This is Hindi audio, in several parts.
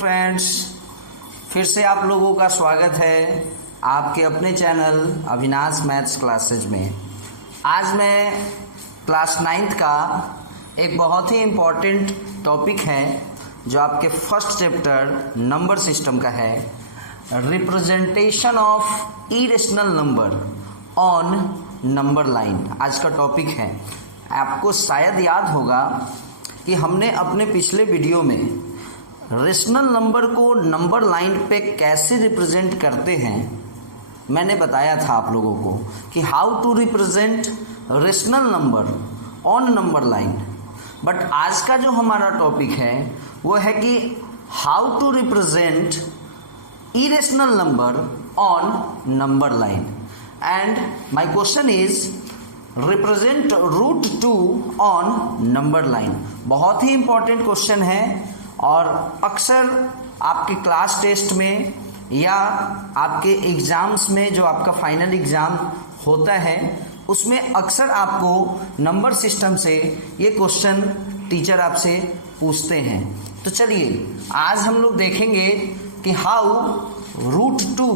फ्रेंड्स, फिर से आप लोगों का स्वागत है आपके अपने चैनल अविनाश मैथ्स क्लासेज में। आज मैं क्लास 9th का एक बहुत ही इम्पॉर्टेंट टॉपिक है जो आपके फर्स्ट चैप्टर नंबर सिस्टम का है, representation of irrational number on number line. आज का टॉपिक है। आपको शायद याद होगा कि हमने अपने पिछले वीडियो में रेशनल नंबर को नंबर लाइन पे कैसे रिप्रेजेंट करते हैं मैंने बताया था आप लोगों को कि how to represent rational number on number line. But आज का जो हमारा टॉपिक है वो है कि how to represent irrational number on number line. And my question is represent root 2 on number line. बहुत ही इंपॉर्टेंट क्वेश्चन है और अक्सर आपके क्लास टेस्ट में या आपके एग्ज़ाम्स में जो आपका फाइनल एग्ज़ाम होता है उसमें अक्सर आपको नंबर सिस्टम से ये क्वेश्चन टीचर आपसे पूछते हैं। तो चलिए आज हम लोग देखेंगे कि how root 2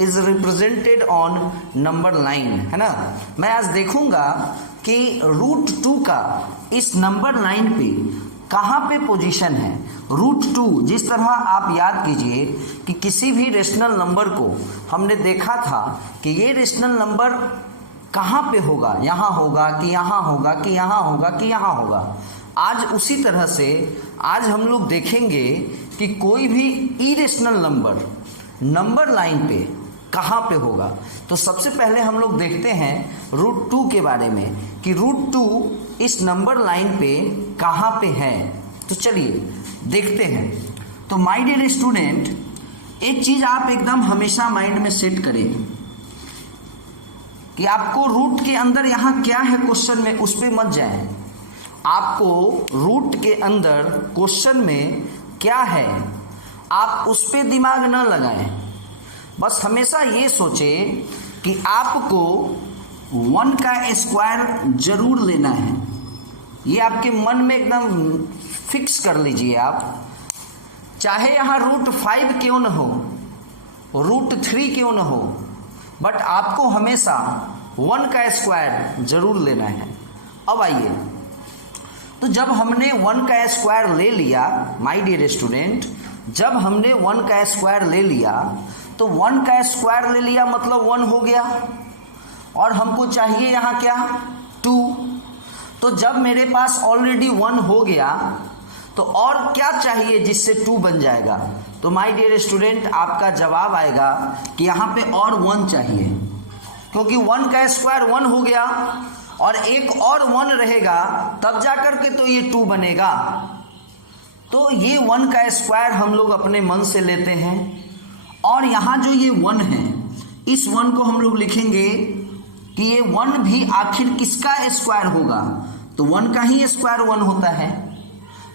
is represented on number line, है ना। मैं आज देखूंगा कि रूट 2 का इस नंबर लाइन पे कहाँ पे पोजीशन है। रूट 2 जिस तरह आप याद कीजिए कि किसी भी रेशनल नंबर को हमने देखा था कि ये रेशनल नंबर कहाँ पे होगा, यहाँ होगा कि यहाँ होगा कि यहाँ होगा कि यहाँ होगा। आज उसी तरह से आज हम लोग देखेंगे कि कोई भी इरेशनल नंबर नंबर लाइन पे कहाँ पे होगा। तो सबसे पहले हम लोग देखते हैं रूट 2 के बारे में कि रूट 2 इस नंबर लाइन पे कहाँ पे है। तो चलिए देखते हैं। तो माय डियर स्टूडेंट, एक चीज आप एकदम हमेशा माइंड में सेट करें कि आपको रूट के अंदर यहाँ क्या है क्वेश्चन में, उस पर मत जाएं। आपको रूट के अंदर क्वेश्चन में क्या है आप उस पर दिमाग न लगाएं। बस हमेशा ये सोचें कि आपको 1 का स्क्वायर जरूर लेना है। ये आपके मन में एकदम फिक्स कर लीजिए आप। चाहे यहाँ रूट 5 क्यों न हो, रूट 3 क्यों न हो, बट आपको हमेशा 1 का स्क्वायर जरूर लेना है। अब आइए, तो जब हमने 1 का स्क्वायर ले लिया माय डियर स्टूडेंट, जब हमने 1 का स्क्वायर ले लिया तो 1 का स्क्वायर ले लिया मतलब 1 हो गया और हमको चाहिए यहाँ क्या 2। तो जब मेरे पास ऑलरेडी 1 हो गया तो और क्या चाहिए जिससे 2 बन जाएगा। तो माय डियर स्टूडेंट आपका जवाब आएगा कि यहाँ पे और 1 चाहिए, क्योंकि 1 का स्क्वायर 1 हो गया और एक और 1 रहेगा तब जाकर के तो ये 2 बनेगा। तो ये 1 का स्क्वायर हम लोग अपने मन से लेते हैं और यहाँ जो ये 1 है इस 1 को हम लोग लिखेंगे कि ये 1 भी आखिर किसका स्क्वायर होगा। तो 1 का ही स्क्वायर 1 होता है।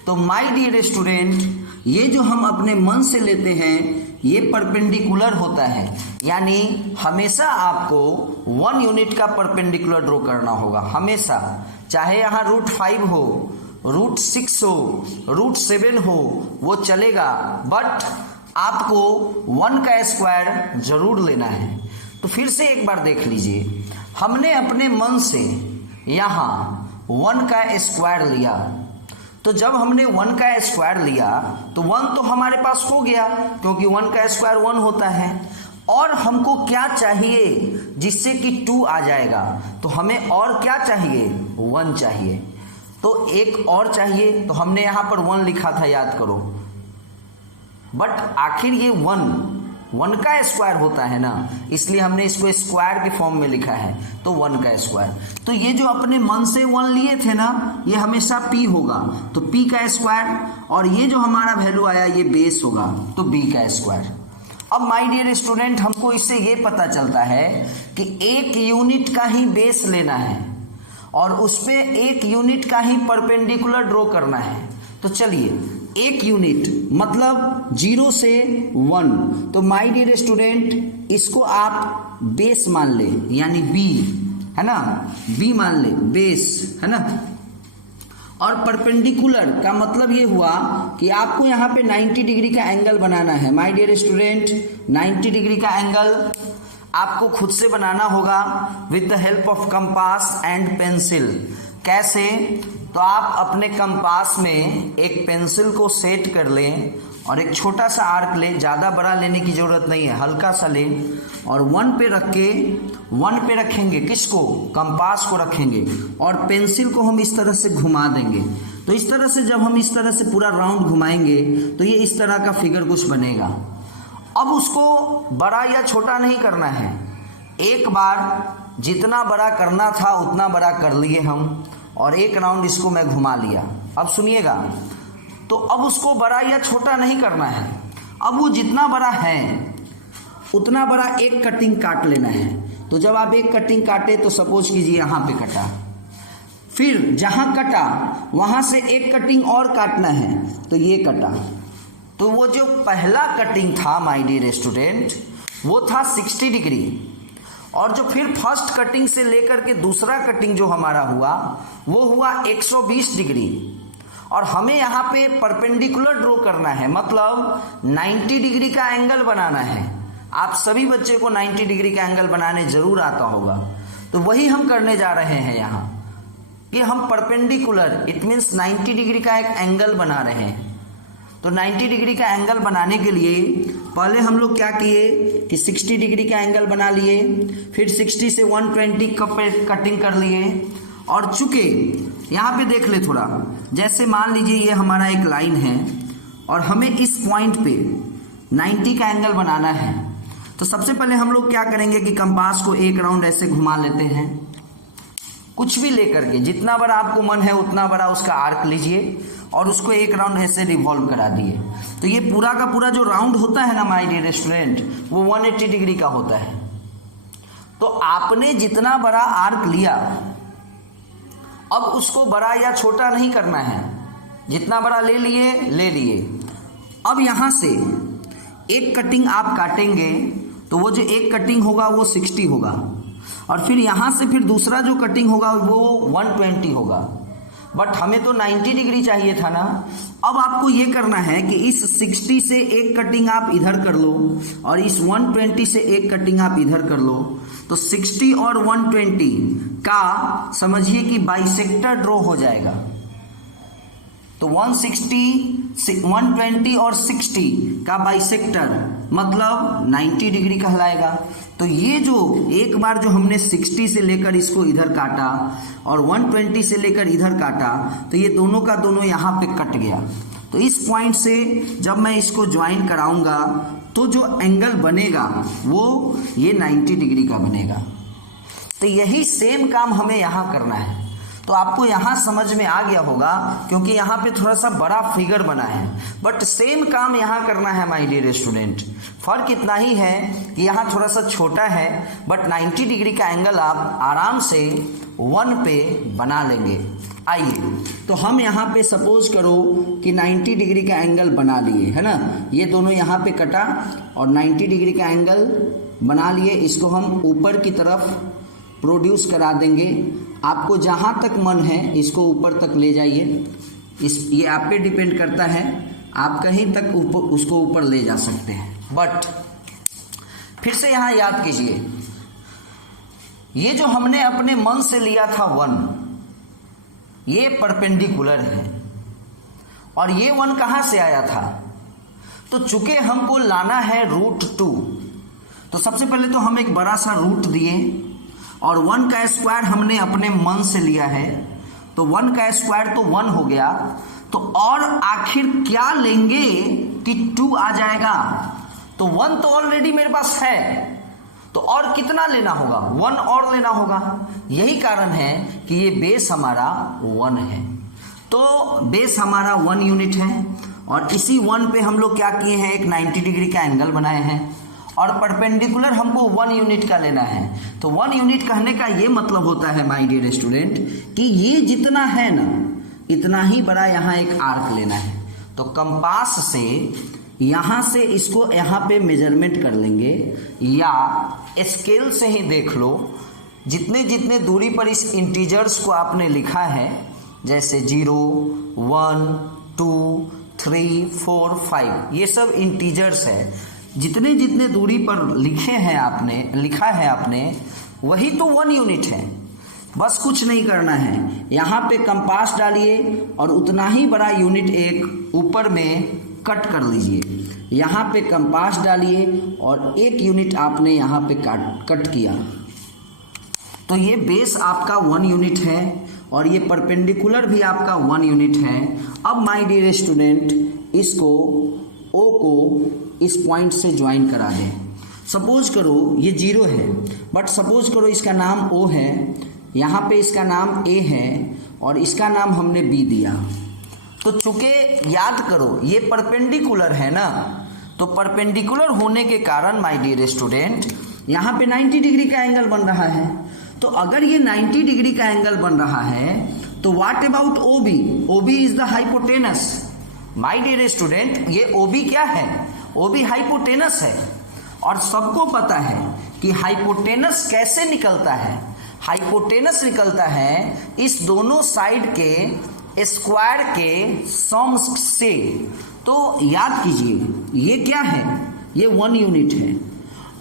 तो माय डियर स्टूडेंट, ये जो हम अपने मन से लेते हैं ये परपेंडिकुलर होता है, यानी हमेशा आपको 1 यूनिट का परपेंडिकुलर ड्रॉ करना होगा हमेशा। चाहे यहाँ रूट 5 हो, रूट 6 हो, रूट 7 हो, वो चलेगा, बट आपको 1 का स्क्वायर जरूर लेना है। तो फिर से एक बार देख लीजिए, हमने अपने मन से यहाँ 1 का स्क्वायर लिया। तो जब हमने 1 का स्क्वायर लिया तो 1 तो हमारे पास हो गया, क्योंकि 1 का स्क्वायर 1 होता है। और हमको क्या चाहिए जिससे कि 2 आ जाएगा। तो हमें और क्या चाहिए 1 चाहिए। तो एक और चाहिए, तो हमने यहाँ पर 1 लिखा था, याद करो। बट आखिर ये 1 का स्क्वायर होता है ना, इसलिए हमने इसको स्क्वायर के फॉर्म में लिखा है। तो 1 का स्क्वायर, तो ये जो अपने मन से 1 लिए थे ना, ये हमेशा p होगा, तो p का स्क्वायर, और ये जो हमारा वैल्यू आया ये बेस होगा, तो b का स्क्वायर। अब माय डियर स्टूडेंट, हमको इससे ये पता चलता है कि 1 यूनिट का ही बेस लेना है और उस पे 1 यूनिट का ही परपेंडिकुलर ड्रॉ करना है। तो चलिए 1 यूनिट मतलब 0 से 1, तो माय डियर स्टूडेंट इसको आप बेस मान ले, यानी b, है ना, b मान ले, बेस, है ना। और परपेंडिकुलर का मतलब ये हुआ कि आपको यहाँ पे 90 डिग्री का एंगल बनाना है। माय डियर स्टूडेंट, 90 डिग्री का एंगल आपको खुद से बनाना होगा with the help of compass and pencil. कैसे? तो आप अपने कंपास में एक पेंसिल को सेट कर लें और एक छोटा सा आर्क लें, ज़्यादा बड़ा लेने की ज़रूरत नहीं है, हल्का सा लें और 1 पे रख के 1 पे रखेंगे। किसको? कंपास को रखेंगे और पेंसिल को हम इस तरह से घुमा देंगे। तो इस तरह से जब हम इस तरह से पूरा राउंड घुमाएंगे तो ये इस तरह का फिगर कुछ बनेगा। अब उसको बड़ा या छोटा नहीं करना है, एक बार जितना बड़ा करना था उतना बड़ा कर लिए हम और एक राउंड इसको मैं घुमा लिया। अब सुनिएगा, तो अब उसको बड़ा या छोटा नहीं करना है, अब वो जितना बड़ा है उतना बड़ा एक कटिंग काट लेना है। तो जब आप एक कटिंग काटे तो सपोज कीजिए यहाँ पे कटा, फिर जहाँ कटा वहाँ से एक कटिंग और काटना है तो ये कटा। तो वो जो पहला कटिंग था माय डियर स्टूडेंट वो था 60 डिग्री और जो फिर फर्स्ट कटिंग से लेकर के दूसरा कटिंग जो हमारा हुआ वो हुआ 120 डिग्री। और हमें यहाँ पे परपेंडिकुलर ड्रॉ करना है, मतलब 90 डिग्री का एंगल बनाना है। आप सभी बच्चे को 90 डिग्री का एंगल बनाने जरूर आता होगा, तो वही हम करने जा रहे हैं यहाँ कि हम परपेंडिकुलर, इट मीन्स 90 डिग्री का एक एंगल बना रहे हैं। तो 90 डिग्री का एंगल बनाने के लिए पहले हम लोग क्या किए कि 60 डिग्री का एंगल बना लिए, फिर 60 से 120 कटिंग कर लिए। और चूंकि यहाँ पे देख ले थोड़ा, जैसे मान लीजिए ये हमारा एक लाइन है और हमें इस पॉइंट पे 90 का एंगल बनाना है, तो सबसे पहले हम लोग क्या करेंगे कि कंपास को एक राउंड ऐसे घुमा लेते हैं, कुछ भी लेकर के, जितना बड़ा आपको मन है उतना बड़ा उसका आर्क लीजिए और उसको एक राउंड ऐसे रिवॉल्व करा दिए। तो ये पूरा का पूरा जो राउंड होता है ना माय डियर स्टूडेंट, वो 180 डिग्री का होता है। तो आपने जितना बड़ा आर्क लिया अब उसको बड़ा या छोटा नहीं करना है, जितना बड़ा ले लिए। अब यहाँ से एक कटिंग आप काटेंगे तो वो जो एक कटिंग होगा वो 60 होगा और फिर यहाँ से फिर दूसरा जो कटिंग होगा वो 120 होगा। बट हमें तो 90 डिग्री चाहिए था ना। अब आपको ये करना है कि इस 60 से एक कटिंग आप इधर कर लो और इस 120 से एक कटिंग आप इधर कर लो। तो 60 और 120 का समझिए कि बाइसेक्टर ड्रॉ हो जाएगा। तो 160, 120 और 60 का बाइसेक्टर मतलब 90 डिग्री कहलाएगा। तो ये जो एक बार जो हमने 60 से लेकर इसको इधर काटा और 120 से लेकर इधर काटा, तो ये दोनों का दोनों यहाँ पे कट गया। तो इस पॉइंट से जब मैं इसको ज्वाइन कराऊंगा तो जो एंगल बनेगा वो ये 90 डिग्री का बनेगा। तो यही सेम काम हमें यहाँ करना है। तो आपको यहाँ समझ में आ गया होगा क्योंकि यहाँ पे थोड़ा सा बड़ा फिगर बना है, बट सेम काम यहाँ करना है माय डियर स्टूडेंट। फर्क इतना ही है कि यहाँ थोड़ा सा छोटा है, बट 90 डिग्री का एंगल आप आराम से 1 पे बना लेंगे। आइए तो हम यहाँ पे सपोज करो कि 90 डिग्री का एंगल बना लिए, है ना। ये दोनों यहाँ पे कटा और 90 डिग्री का एंगल बना लिए। इसको हम ऊपर की तरफ प्रोड्यूस करा देंगे। आपको जहाँ तक मन है इसको ऊपर तक ले जाइए, ये आप पे डिपेंड करता है, आप कहीं तक उसको ऊपर ले जा सकते हैं। बट फिर से यहाँ याद कीजिए, ये जो हमने अपने मन से लिया था 1, ये परपेंडिकुलर है और ये 1 कहाँ से आया था। तो चूंकि हमको लाना है √2, तो सबसे पहले तो हम एक बड़ा सा रूट दिए और 1 का स्क्वायर हमने अपने मन से लिया है, तो 1 का स्क्वायर तो 1 हो गया। तो और आखिर क्या लेंगे कि 2 आ जाएगा। तो 1 तो ऑलरेडी मेरे पास है, तो और कितना लेना होगा, 1 और लेना होगा। यही कारण है कि ये बेस हमारा 1 है। तो बेस हमारा 1 यूनिट है और इसी 1 पे हम लोग क्या किए हैं, एक 90 डिग्री का एंगल बनाए हैं और परपेंडिकुलर हमको 1 यूनिट का लेना है। तो 1 यूनिट कहने का ये मतलब होता है माय डियर स्टूडेंट कि ये जितना है ना इतना ही बड़ा यहाँ एक आर्क लेना है। तो कंपास से यहाँ से इसको यहाँ पे मेजरमेंट कर लेंगे या स्केल से ही देख लो, जितने जितने दूरी पर इस इंटीजर्स को आपने लिखा है जैसे 0, 1, 2, 3, 4, 5, ये सब इंटीजर्स है। जितने जितने दूरी पर लिखा है आपने वही तो 1 यूनिट है। बस कुछ नहीं करना है, यहाँ पे कंपास डालिए और उतना ही बड़ा यूनिट एक ऊपर में कट कर लीजिए। यहाँ पे कंपास डालिए और एक यूनिट आपने यहाँ पे कट किया, तो ये बेस आपका 1 यूनिट है और ये परपेंडिकुलर भी आपका 1 यूनिट है। अब माय डियर स्टूडेंट, इसको O को इस पॉइंट से ज्वाइन करा दें। सपोज करो ये 0 है, बट सपोज करो इसका नाम O है, यहाँ पे इसका नाम A है और इसका नाम हमने B दिया। तो चूंकि याद करो ये परपेंडिकुलर है ना, तो परपेंडिकुलर होने के कारण माय डियर स्टूडेंट यहाँ पे 90 डिग्री का एंगल बन रहा है। तो अगर ये 90 डिग्री का एंगल बन रहा है तो what about OB? OB is the hypotenuse. My dear student, ये OB क्या है? OB हाइपोटेनस है और सबको पता है कि हाइपोटेनस कैसे निकलता है। हाइपोटेनस निकलता है इस दोनों साइड के स्क्वायर के सम से। तो याद कीजिए ये क्या है? ये 1 यूनिट है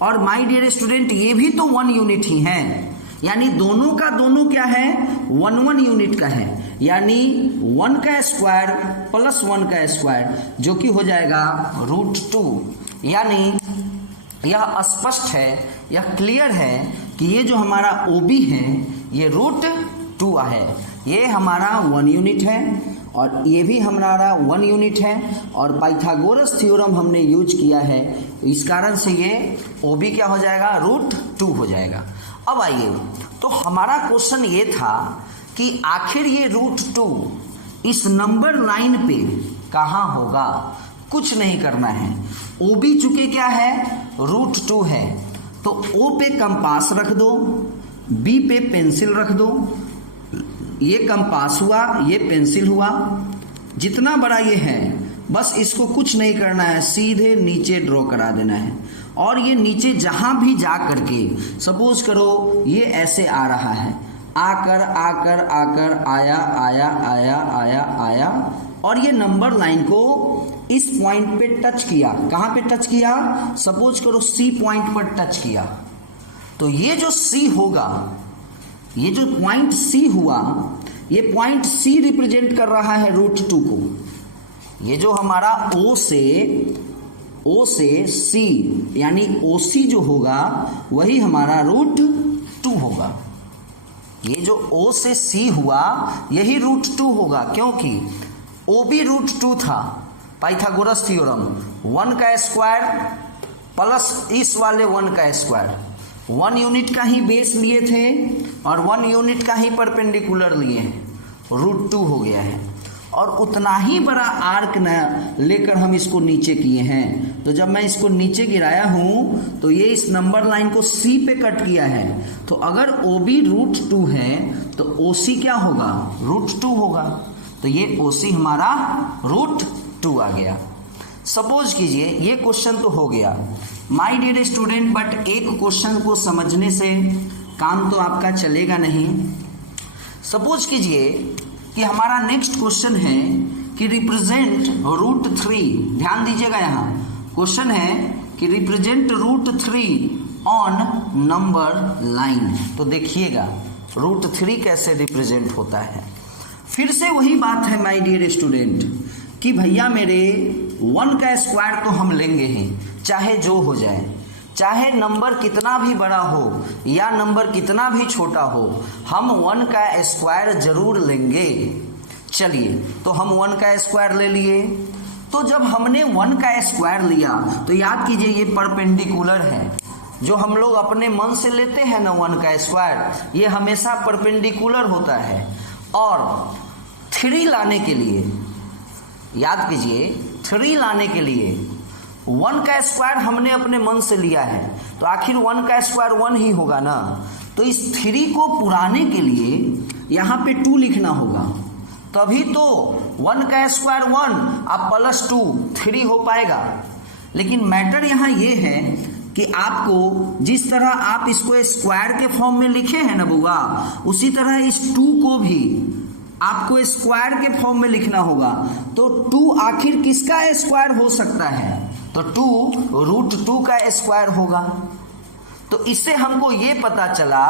और माय डियर स्टूडेंट ये भी तो 1 यूनिट ही है, यानी दोनों का दोनों क्या है? 1 यूनिट का है, यानी 1 का स्क्वायर प्लस 1 का स्क्वायर जो कि हो जाएगा √2। यानी यह स्पष्ट है, यह क्लियर है कि ये जो हमारा OB है ये √2 है। ये हमारा 1 यूनिट है और ये भी हमारा 1 यूनिट है और पाइथागोरस थ्योरम हमने यूज किया है, इस कारण से ये OB क्या हो जाएगा? √2 हो जाएगा। अब आइए, तो हमारा क्वेश्चन ये था कि आखिर ये √2 इस नंबर लाइन पे कहाँ होगा? कुछ नहीं करना है, OB चुके क्या है? √2 है, तो O पे कंपास रख दो, B पे पेंसिल रख दो। ये कंपास हुआ, ये पेंसिल हुआ, जितना बड़ा ये है बस इसको कुछ नहीं करना है, सीधे नीचे ड्रॉ करा देना है। और ये नीचे जहां भी जा करके सपोज करो ये ऐसे आ रहा है, आकर आकर आकर आया आया आया आया आया और ये नंबर लाइन को इस पॉइंट पे टच किया। कहां पे टच किया? सपोज करो C पॉइंट पर टच किया। तो ये जो C होगा, ये जो पॉइंट C हुआ, ये पॉइंट C रिप्रेजेंट कर रहा है √2 को। ये जो हमारा O से C यानी OC जो होगा वही हमारा √2 होगा। ये जो O से C हुआ यही √2 होगा, क्योंकि OB √2 था। पाइथागोरस थ्योरम 1 का स्क्वायर प्लस इस वाले 1 का स्क्वायर, 1 यूनिट का ही बेस लिए थे और 1 यूनिट का ही परपेंडिकुलर लिए हैं, √2 हो गया है। और उतना ही बड़ा आर्क न लेकर हम इसको नीचे किए हैं। तो जब मैं इसको नीचे गिराया हूं तो ये इस नंबर लाइन को C पे कट किया है। तो अगर OB √2 है तो OC क्या होगा? √2 होगा। तो ये OC हमारा √2 आ गया। सपोज कीजिए ये क्वेश्चन तो हो गया माय डियर स्टूडेंट, बट एक क्वेश्चन को समझने से काम तो आपका चलेगा नहीं। सपोज कीजिए कि हमारा नेक्स्ट क्वेश्चन है कि रिप्रेजेंट √3। ध्यान दीजिएगा, यहाँ क्वेश्चन है कि रिप्रेजेंट √3 ऑन नंबर लाइन। तो देखिएगा √3 कैसे रिप्रेजेंट होता है। फिर से वही बात है माय डियर स्टूडेंट कि भैया मेरे 1 का स्क्वायर तो हम लेंगे ही, चाहे जो हो जाए, चाहे नंबर कितना भी बड़ा हो या नंबर कितना भी छोटा हो, हम 1 का स्क्वायर जरूर लेंगे। चलिए, तो हम 1 का स्क्वायर ले लिए। तो जब हमने 1 का स्क्वायर लिया तो याद कीजिए ये परपेंडिकुलर है। जो हम लोग अपने मन से लेते हैं ना 1 का स्क्वायर, ये हमेशा परपेंडिकुलर होता है। और 3 लाने के लिए, याद कीजिए 3 लाने के लिए 1 का स्क्वायर हमने अपने मन से लिया है, तो आखिर 1 का स्क्वायर 1 ही होगा ना। तो इस 3 को पुराने के लिए यहाँ पे 2 लिखना होगा, तभी तो 1 का स्क्वायर 1 अब +2 3 हो पाएगा। लेकिन मैटर यहाँ ये है कि आपको जिस तरह आप इसको स्क्वायर के फॉर्म में लिखे हैं ना बुआ, उसी तरह इस 2 को भी आपको स्क्वायर के फॉर्म में लिखना होगा। तो 2 आखिर किसका स्क्वायर हो सकता है? तो 2 √2 का स्क्वायर होगा। तो इससे हमको ये पता चला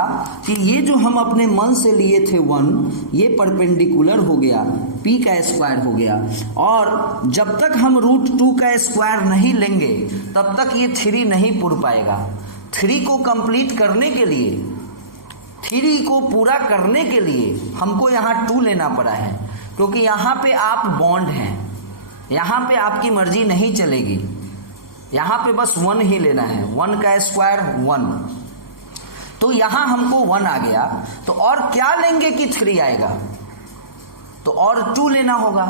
कि ये जो हम अपने मन से लिए थे 1, ये परपेंडिकुलर हो गया, p का स्क्वायर हो गया। और जब तक हम √2 का स्क्वायर नहीं लेंगे तब तक ये 3 नहीं पुर पाएगा। 3 को कंप्लीट करने के लिए, 3 को पूरा करने के लिए हमको यहाँ 2 लेना पड़ा है, क्योंकि यहाँ पे आप बॉन्ड हैं, यहाँ पे आपकी मर्जी नहीं चलेगी, यहाँ पे बस 1 ही लेना है। 1 का स्क्वायर 1, तो यहाँ हमको 1 आ गया। तो और क्या लेंगे कि 3 आएगा? तो और 2 लेना होगा।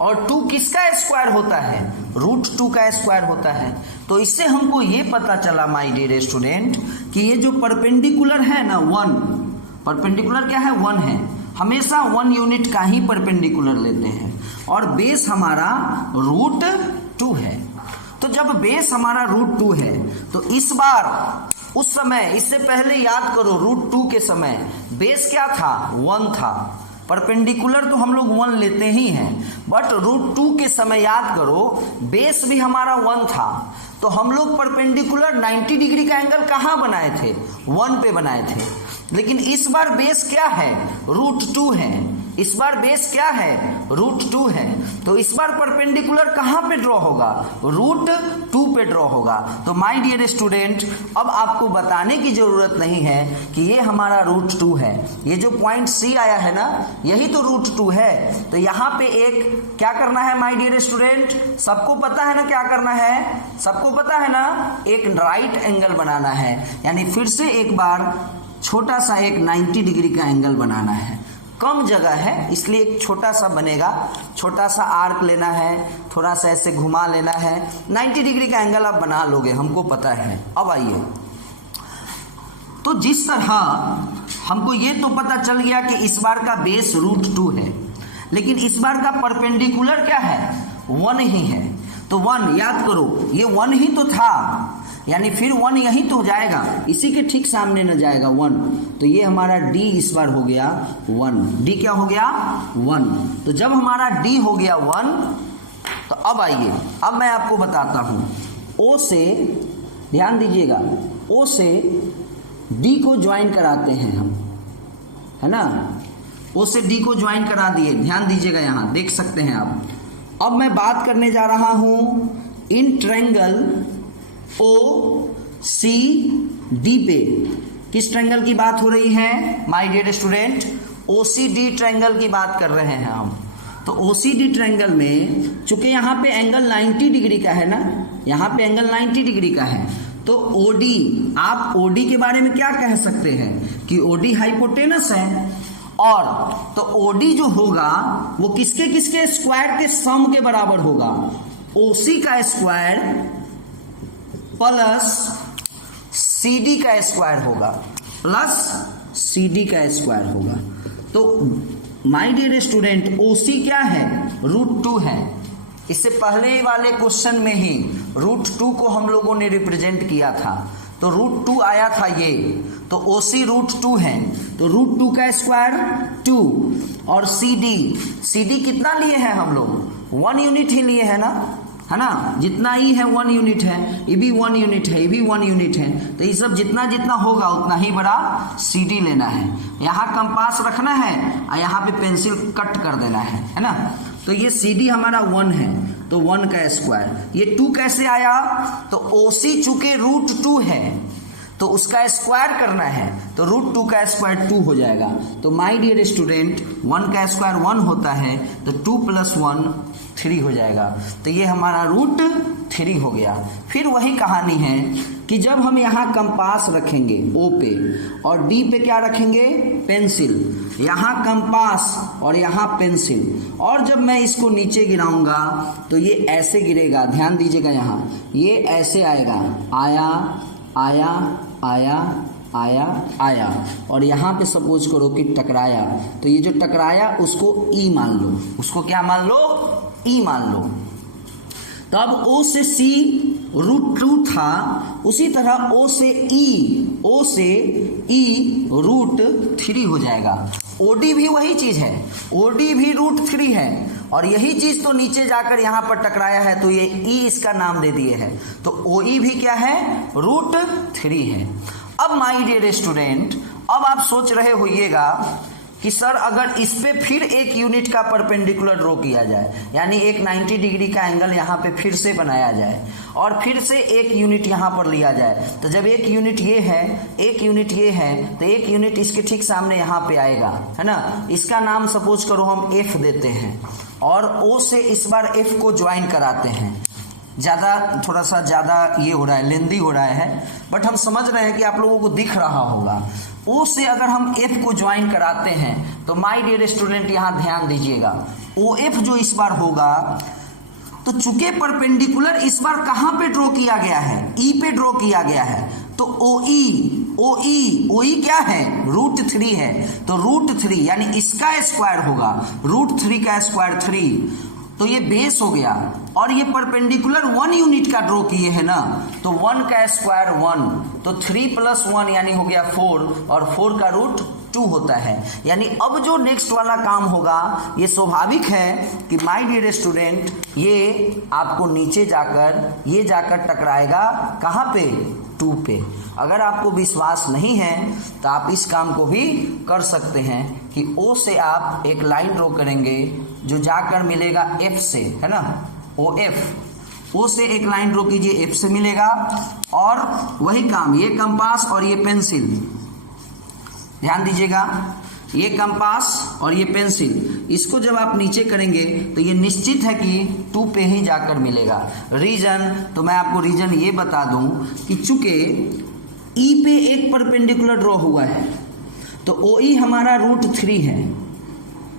और 2 किसका स्क्वायर होता है? √2 का स्क्वायर होता है। तो इससे हमको ये पता चला माय डियर स्टूडेंट कि ये जो परपेंडिकुलर है ना 1, परपेंडिकुलर क्या है? 1 है। हमेशा 1 यूनिट का ही परपेंडिकुलर लेते हैं। और बेस हमारा √2 है। तो जब बेस हमारा √2 है तो इस बार, उस समय, इससे पहले याद करो √2 के समय बेस क्या था? 1 था। परपेंडिकुलर तो हम लोग 1 लेते ही हैं, बट √2 के समय याद करो बेस भी हमारा 1 था। तो हम लोग परपेंडिकुलर 90 डिग्री का एंगल कहाँ बनाए थे? 1 पे बनाए थे। लेकिन इस बार बेस क्या है? √2 है। इस बार बेस क्या है? √2 है। तो इस बार परपेंडिकुलर कहाँ पे ड्रॉ होगा? √2 पे ड्रॉ होगा। तो माय डियर स्टूडेंट, अब आपको बताने की जरूरत नहीं है कि ये हमारा √2 है। ये जो पॉइंट C आया है ना, यही तो √2 है। तो यहाँ पे एक क्या करना है माय डियर स्टूडेंट? सबको पता है ना क्या करना है? सबको पता है ना? एक राइट एंगल बनाना है। यानी फिर से एक बार छोटा सा एक 90 डिग्री का एंगल बनाना है। कम जगह है इसलिए एक छोटा सा बनेगा, छोटा सा आर्क लेना है, थोड़ा सा ऐसे घुमा लेना है, 90 डिग्री का एंगल आप बना लोगे, हमको पता है। अब आइए, तो जिस तरह हमको ये तो पता चल गया कि इस बार का बेस √2 है, लेकिन इस बार का परपेंडिकुलर क्या है? 1 ही है। तो 1 याद करो, ये 1 ही तो था, यानी फिर 1 यही तो जाएगा, इसी के ठीक सामने न जाएगा 1। तो ये हमारा D इस बार हो गया 1। D क्या हो गया? 1। तो जब हमारा D हो गया 1, तो अब आइए, अब मैं आपको बताता हूं। O से, ध्यान दीजिएगा, O से D को ज्वाइन कराते हैं हम, है ना? O से D को ज्वाइन करा दिए, ध्यान दीजिएगा, यहां देख सकते हैं आप। अब मैं बात करने जा रहा हूं इन ट्रायंगल OCD पे। किस ट्रायंगल की बात हो रही है my dear student? OCD triangle की बात कर रहे हैं हम। तो OCD ट्रायंगल में चूंकि यहाँ पे एंगल 90 डिग्री का है ना, यहाँ पे एंगल 90 डिग्री का है, तो OD, आप OD के बारे में क्या कह सकते हैं कि OD हाइपोटेनस है। और तो OD जो होगा वो किसके किसके स्क्वायर के सम के बराबर होगा? OC का स्क्वायर प्लस CD का स्क्वायर होगा, प्लस CD का स्क्वायर होगा। तो माय डियर स्टूडेंट, OC क्या है? √2 है। इससे पहले वाले क्वेश्चन में ही √2 को हम लोगों ने रिप्रेजेंट किया था, तो √2 आया था ये। तो OC √2 है, तो √2 का स्क्वायर 2। और CD कितना लिए हैं हम लोग? 1 यूनिट ही लिए है ना, है ना? जितना ही है 1 यूनिट है, ये भी 1 यूनिट है, ये भी 1 यूनिट है। तो ये सब जितना जितना होगा उतना ही बड़ा CD लेना है। यहाँ कंपास रखना है और यहाँ पे पेंसिल कट कर देना है ना? तो ये CD हमारा 1 है, तो 1 का स्क्वायर। ये 2 कैसे आया? तो OC चूंकि √2 है तो उसका स्क्वायर करना है, तो √2 का स्क्वायर 2 हो जाएगा। तो माय डियर स्टूडेंट, 1 का स्क्वायर 1 होता है, तो 2 + 1 3 हो जाएगा। तो ये हमारा √3 हो गया। फिर वही कहानी है कि जब हम यहाँ कंपास रखेंगे O पे और D पे क्या रखेंगे? पेंसिल। यहाँ कंपास और यहाँ पेंसिल, और जब मैं इसको नीचे गिराऊंगा तो ये ऐसे गिरेगा, ध्यान दीजिएगा, यहाँ ये ऐसे आएगा, आया आया आया आया आया, और यहाँ पे सपोज करो कि टकराया, तो ये जो टकराया उसको E मान लो, उसको क्या मान लो? E मान लो। तो अब O से C √2 था, उसी तरह O से E √3 हो जाएगा। ओडी भी वही चीज है, ओडी भी √3 है और यही चीज तो नीचे जाकर यहां पर टकराया है तो ये ई इसका नाम दे दिए है, तो ओई भी क्या है, √3 है। अब माय डियर स्टूडेंट, अब आप सोच रहे होइएगा कि सर अगर इस पे फिर एक यूनिट का परपेंडिकुलर ड्रॉ किया जाए, यानी एक 90 डिग्री का एंगल यहाँ पे फिर से बनाया जाए और फिर से एक यूनिट यहाँ पर लिया जाए, तो जब एक यूनिट ये है, एक यूनिट ये है, तो एक यूनिट इसके ठीक सामने यहाँ पे आएगा, है ना। इसका नाम सपोज करो हम F देते हैं और O से इस बार F को ज्वाइन कराते हैं। थोड़ा सा ज़्यादा ये हो रहा है, लेंदी हो रहा है, बट हम समझ रहे हैं कि आप लोगों को दिख रहा होगा। O से अगर हम F को ज्वाइन कराते हैं तो माय डियर स्टूडेंट यहाँ ध्यान दीजिएगा, OF जो इस बार होगा, तो चूंकि परपेंडिकुलर इस बार कहाँ पे ड्रॉ किया गया है, E पे ड्रॉ किया गया है, तो OE क्या है, √3 है, तो √3 यानी इसका स्क्वायर होगा, √3 का स्क्वायर 3, तो ये बेस हो गया। और ये परपेंडिकुलर 1 यूनिट का ड्रॉ किए है ना, तो 1 का स्क्वायर 1, तो 3 + 1 यानी हो गया 4 और 4 का √2 होता है। यानी अब जो नेक्स्ट वाला काम होगा ये स्वाभाविक है कि माय डियर स्टूडेंट ये आपको नीचे जाकर ये जाकर टकराएगा कहाँ पे, 2 पे। अगर आपको विश्वास नहीं है तो आप इस काम को भी कर सकते हैं कि O से आप एक लाइन ड्रॉ करेंगे जो जाकर मिलेगा F से, है ना, OF। O से एक लाइन ड्रॉ कीजिए, F से मिलेगा, और वही काम ये कंपास और ये पेंसिल, ध्यान दीजिएगा, ये कंपास और ये पेंसिल, इसको जब आप नीचे करेंगे तो ये निश्चित है कि 2 पे ही जाकर मिलेगा। रीजन, तो मैं आपको रीजन ये बता दूं कि चूंकि E पे एक परपेंडिकुलर ड्रॉ हुआ है तो OE हमारा √3 है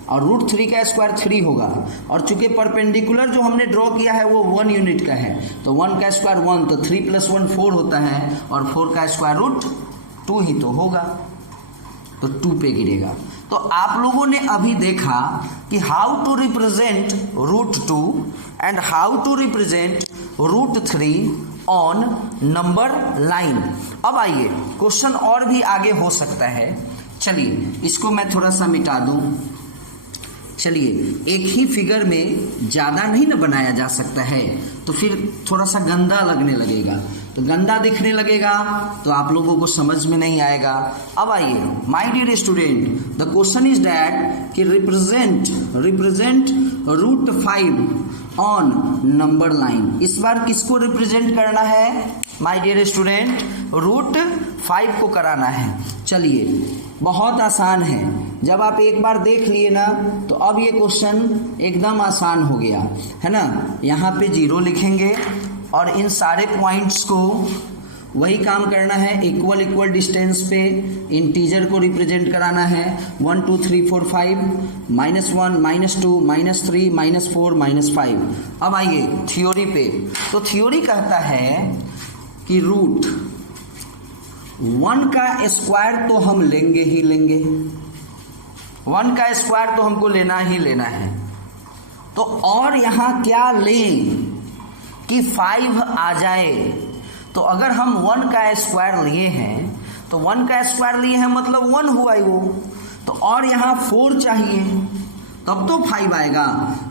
और √3 का स्क्वायर 3 होगा, और चूंकि परपेंडिकुलर जो हमने ड्रॉ किया है वो 1 यूनिट का है, तो 1 का स्क्वायर 1, तो 3 + 1 4 होता है, और 4 का स्क्वायर √2 ही तो होगा, तो 2 पे गिरेगा। तो आप लोगों ने अभी देखा कि how to represent √2 and how to represent √3 on number line. अब आइए क्वेश्चन और भी आगे हो सकता है, चलिए इसको मैं थोड़ा सा मिटा दूं। चलिए, एक ही फिगर में ज़्यादा नहीं ना बनाया जा सकता है, तो फिर थोड़ा सा गंदा लगने लगेगा, तो गंदा दिखने लगेगा तो आप लोगों को समझ में नहीं आएगा। अब आइए my dear student, the question is that कि रिप्रेजेंट √5 ऑन नंबर लाइन। इस बार किसको रिप्रेजेंट करना है माय डियर स्टूडेंट, √5 को कराना है। चलिए बहुत आसान है, जब आप एक बार देख लिए ना तो अब ये क्वेश्चन एकदम आसान हो गया है ना। यहाँ पे 0 लिखेंगे और इन सारे पॉइंट्स को वही काम करना है, इक्वल डिस्टेंस पे इंटीजर को रिप्रेजेंट कराना है। 1 2 3 4 5 -1 -2 -3 -4 -5। अब आइए थ्योरी पे, तो थ्योरी कहता है कि √1 का स्क्वायर तो हम लेंगे ही लेंगे, 1 का स्क्वायर तो हमको लेना ही लेना है, तो और यहाँ क्या लें कि 5 आ जाए। तो अगर हम 1 का स्क्वायर लिए हैं तो 1 का स्क्वायर लिए हैं मतलब 1 हुआ ही वो, तो और यहाँ 4 चाहिए तब तो 5 आएगा।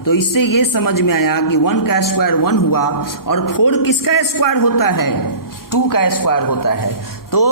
तो इससे ये समझ में आया कि 1 का स्क्वायर 1 हुआ और 4 किसका स्क्वायर होता है, 2 का स्क्वायर होता है। तो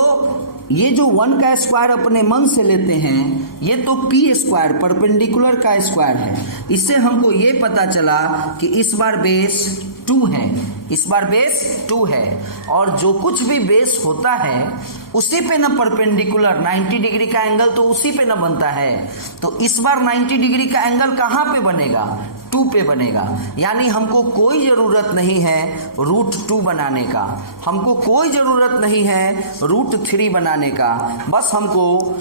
ये जो 1 का स्क्वायर अपने मन से लेते हैं ये तो p स्क्वायर परपेंडिकुलर का स्क्वायर है। इससे हमको ये पता चला कि इस बार बेस 2 है, इस बार बेस 2 है, और जो कुछ भी बेस होता है उसी पे ना परपेंडिकुलर 90 डिग्री का एंगल तो उसी पे ना बनता है। तो इस बार 90 डिग्री का एंगल कहाँ पे बनेगा, 2 पे बनेगा। यानी हमको कोई ज़रूरत नहीं है √2 बनाने का, हमको कोई ज़रूरत नहीं है √3 बनाने का, बस हमको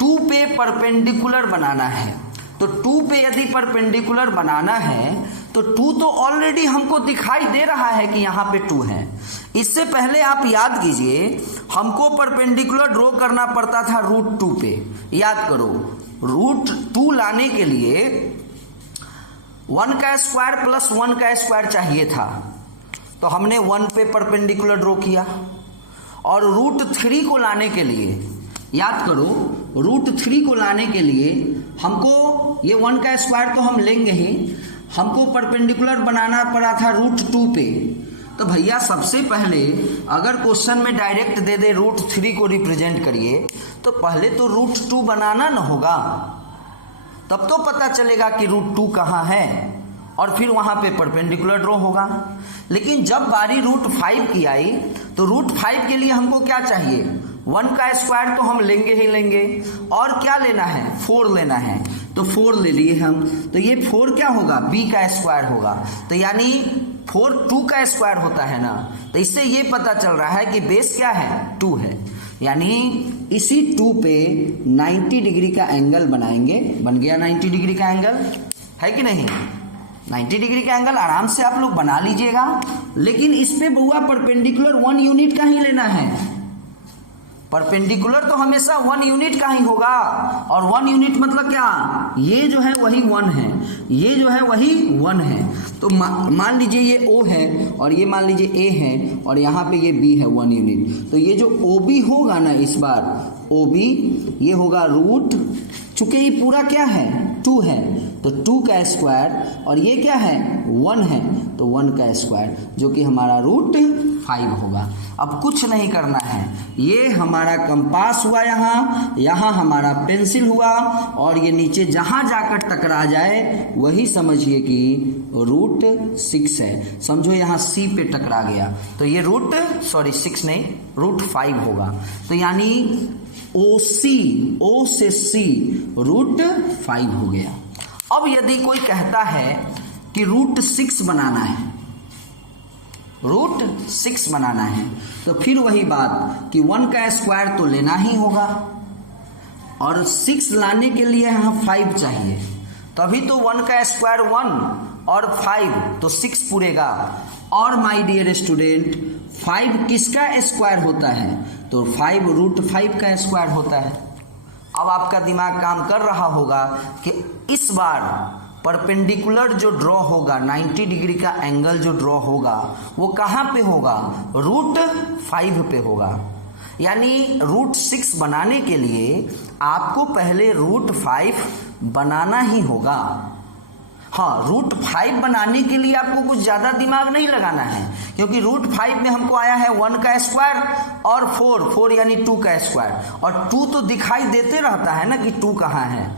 2 पे परपेंडिकुलर बनाना है। तो 2 पे यदि परपेंडिकुलर बनाना है तो 2 तो ऑलरेडी हमको दिखाई दे रहा है कि यहाँ पे 2 है। इससे पहले आप याद कीजिए हमको परपेंडिकुलर ड्रॉ करना पड़ता था √2 पे। याद करो, √2 लाने के लिए 1 का स्क्वायर प्लस 1 का स्क्वायर चाहिए था, तो हमने 1 पे परपेंडिकुलर ड्रॉ किया। और √3 को लाने के लिए याद करो, रूट 3 को लाने के लिए हमको ये 1 का स्क्वायर तो हम लेंगे ही, हमको परपेंडिकुलर बनाना पड़ा था रूट 2 पे। तो भैया सबसे पहले अगर क्वेश्चन में डायरेक्ट दे दे रूट 3 को रिप्रेजेंट करिए, तो पहले तो रूट 2 बनाना न होगा, तब तो पता चलेगा कि रूट 2 कहाँ है, और फिर वहां पे परपेंडिकुलर ड्रॉ होगा। लेकिन जब बारी रूट 5 की आई, तो रूट 5 के लिए हमको क्या चाहिए, 1 का स्क्वायर तो हम लेंगे ही लेंगे, और क्या लेना है, 4 लेना है, तो 4 ले लिए हम। तो ये 4 क्या होगा, b का स्क्वायर होगा। तो यानी 4 2 का स्क्वायर होता है ना, तो इससे ये पता चल रहा है कि बेस क्या है, 2 है। यानी इसी 2 पे 90 डिग्री का एंगल बनाएंगे। बन गया 90 डिग्री का एंगल, है कि नहीं। 90 डिग्री का एंगल आराम से आप लोग बना लीजिएगा, लेकिन इस पे बुआ परपेंडिकुलर 1 यूनिट का ही लेना है। परपेंडिकुलर तो हमेशा 1 यूनिट का ही होगा, और 1 यूनिट मतलब क्या, ये जो है वही 1 है, ये जो है वही 1 है। तो मान लीजिए ये O है, और ये मान लीजिए A है, और यहाँ पे ये B है 1 यूनिट। तो ये जो OB होगा ना, इस बार OB ये होगा रूट, चूंकि ये पूरा क्या है, 2 है, तो 2 का स्क्वायर, और ये क्या है, 1 है, तो 1 का स्क्वायर, जो कि हमारा रूट 5 होगा। अब कुछ नहीं करना है, ये हमारा कंपास हुआ यहाँ हमारा पेंसिल हुआ, और ये नीचे जहां जाकर टकरा जाए वही समझिए कि रूट 6 है। समझो यहाँ C पे टकरा गया, तो ये रूट 6 नहीं, रूट 5 होगा। तो यानी O से C रूट 5 हो गया। अब यदि कोई कहता है कि रूट 6 बनाना है, रूट 6 बनाना है, तो फिर वही बात कि 1 का स्क्वायर तो लेना ही होगा, और 6 लाने के लिए यहाँ 5 चाहिए, तभी तो 1 का स्क्वायर 1 और 5 तो 6 पूरेगा। और माय डियर स्टूडेंट, 5 किसका स्क्वायर होता है, तो 5 रूट 5 का स्क्वायर होता है। अब आपका दिमाग काम कर रहा होगा कि इस बार परपेंडिकुलर जो ड्रॉ होगा, 90 डिग्री का एंगल जो ड्रॉ होगा, वो कहाँ पे होगा, रूट 5 पे होगा। यानी रूट 6 बनाने के लिए आपको पहले रूट 5 बनाना ही होगा। हाँ, रूट 5 बनाने के लिए आपको कुछ ज़्यादा दिमाग नहीं लगाना है, क्योंकि रूट 5 में हमको आया है 1 का स्क्वायर और 4 यानी 2 का स्क्वायर, और 2 तो दिखाई देते रहता है ना कि 2 कहाँ है,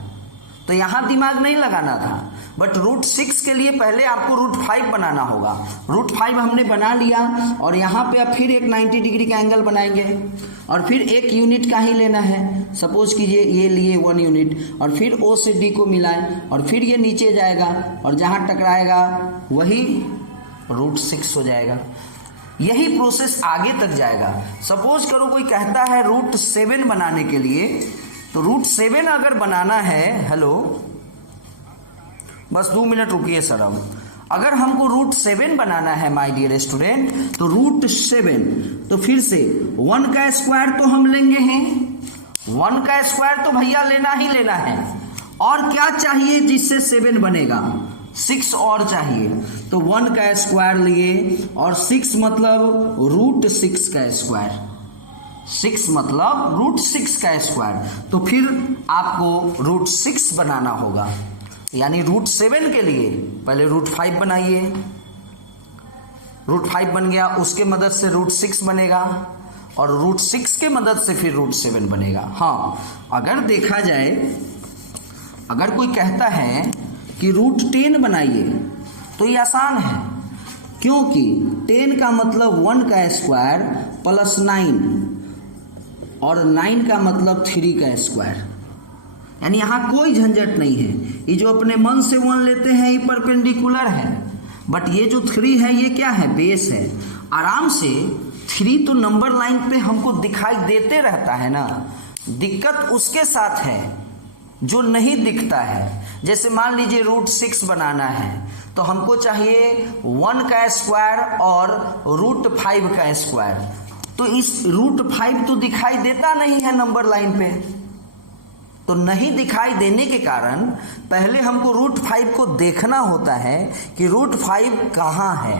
तो यहाँ दिमाग नहीं लगाना था। बट रूट 6 के लिए पहले आपको रूट 5 बनाना होगा। रूट 5 हमने बना लिया, और यहाँ पे अब फिर एक 90 डिग्री का एंगल बनाएंगे, और फिर 1 यूनिट का ही लेना है। सपोज कीजिए ये लिए 1 यूनिट, और फिर O से D को मिलाएं, और फिर ये नीचे जाएगा, और जहाँ टकराएगा वही रूट 6 हो जाएगा। यही प्रोसेस आगे तक जाएगा। सपोज करो कोई कहता है रूट 7 बनाने के लिए, तो रूट 7 अगर बनाना है, हेलो बस 2 मिनट रुकिए सर। अब अगर हमको रूट 7 बनाना है माय डियर स्टूडेंट, तो रूट 7, तो फिर से 1 का स्क्वायर तो हम लेंगे हैं, 1 का स्क्वायर तो भैया लेना ही लेना है। और क्या चाहिए जिससे 7 बनेगा, 6 और चाहिए, तो 1 का स्क्वायर लिए, और 6 मतलब रूट 6 का स्क्वायर, 6 मतलब रूट 6 का स्क्वायर। तो फिर आपको रूट 6 बनाना होगा। यानी रूट 7 के लिए पहले रूट 5 बनाइए, रूट 5 बन गया, उसके मदद से रूट 6 बनेगा, और रूट 6 के मदद से फिर रूट 7 बनेगा। हाँ, अगर देखा जाए, अगर कोई कहता है कि रूट 10 बनाइए, तो ये आसान है, क्योंकि 10 का मतलब 1 का स्क्वायर प्लस 9, और 9 का मतलब 3 का स्क्वायर। यानी यहाँ कोई झंझट नहीं है। ये जो अपने मन से 1 लेते हैं ये परपेंडिकुलर है, बट ये जो 3 है ये क्या है, बेस है। आराम से 3 तो नंबर लाइन पे हमको दिखाई देते रहता है ना, दिक्कत उसके साथ है जो नहीं दिखता है। जैसे मान लीजिए रूट 6 बनाना है, तो हमको चाहिए 1 का स्क्वायर और रूट 5 का स्क्वायर, तो इस रूट 5 तो दिखाई देता नहीं है नंबर लाइन पे। तो नहीं दिखाई देने के कारण पहले हमको रूट 5 को देखना होता है कि रूट 5 कहाँ है।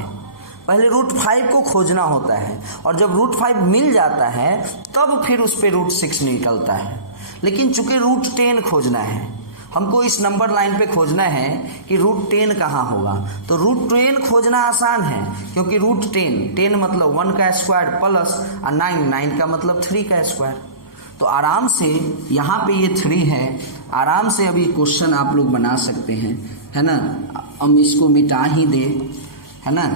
पहले रूट 5 को खोजना होता है, और जब रूट 5 मिल जाता है तब फिर उस पर रूट 6 निकलता है। लेकिन चूंकि रूट 10 खोजना है, हमको इस नंबर लाइन पे खोजना है कि रूट 10 कहाँ होगा, तो रूट 10 खोजना आसान है, क्योंकि रूट 10 मतलब 1 का स्क्वायर प्लस 9 का मतलब 3 का स्क्वायर। तो आराम से यहाँ पे ये 3 है, आराम से अभी क्वेश्चन आप लोग बना सकते हैं, है ना। हम इसको मिटा ही दे, है ना,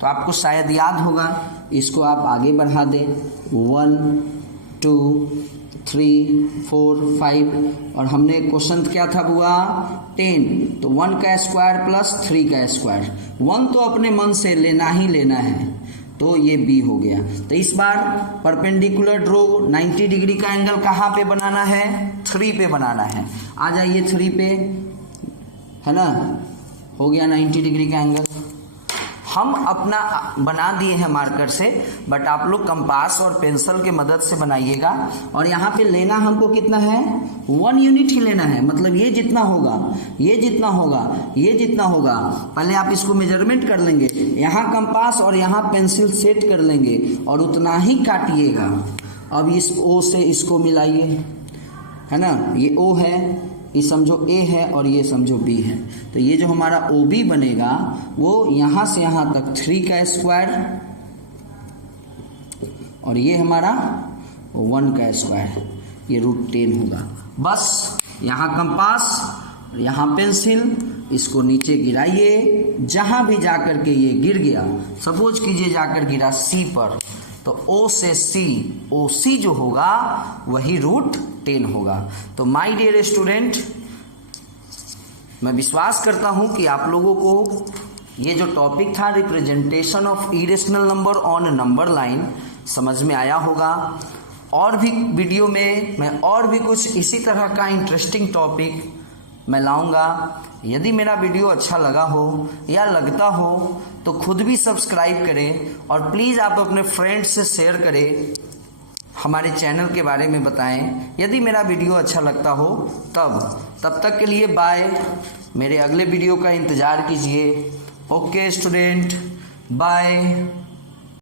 तो आपको शायद याद होगा, इसको आप आगे बढ़ा दें। 1 2 3 4 5 और हमने क्वेश्चन क्या था बुआ 10, तो 1 का स्क्वायर प्लस 3 का स्क्वायर, 1 तो अपने मन से लेना ही लेना है, तो ये बी हो गया। तो इस बार परपेंडिकुलर ड्रो 90 डिग्री का एंगल कहाँ पे बनाना है, 3 पे बनाना है। आ जाइए 3 पे, है ना, हो गया 90 डिग्री का एंगल। हम अपना बना दिए हैं मार्कर से, बट आप लोग कंपास और पेंसिल के मदद से बनाइएगा। और यहाँ पे लेना हमको कितना है, 1 यूनिट ही लेना है, मतलब ये जितना होगा, ये जितना होगा, ये जितना होगा, पहले आप इसको मेजरमेंट कर लेंगे, यहाँ कंपास और यहाँ पेंसिल सेट कर लेंगे और उतना ही काटिएगा। अब इस ओ से इसको मिलाइए, है ना, ये ओ है, ये समझो ए है और ये समझो बी है। तो ये जो हमारा ओ बी बनेगा वो यहाँ से यहाँ तक 3 का स्क्वायर और ये हमारा 1 का स्क्वायर, ये रूट 10 होगा। बस यहाँ कंपास, यहाँ पेंसिल, इसको नीचे गिराइए, जहाँ भी जाकर के ये गिर गया, सपोज कीजिए जाकर गिरा सी पर, तो ओ से सी, ओ सी जो होगा वही रूट 10 होगा। तो माय डियर स्टूडेंट, मैं विश्वास करता हूं कि आप लोगों को ये जो टॉपिक था representation of irrational number on number line समझ में आया होगा। और भी वीडियो में मैं और भी कुछ इसी तरह का इंटरेस्टिंग टॉपिक मैं लाऊंगा। यदि मेरा वीडियो अच्छा लगा हो या लगता हो तो खुद भी सब्सक्राइब करें और प्लीज़ आप अपने फ्रेंड्स से शेयर करें, हमारे चैनल के बारे में बताएं। यदि मेरा वीडियो अच्छा लगता हो तब तक के लिए बाय, मेरे अगले वीडियो का इंतज़ार कीजिए। Okay student, bye.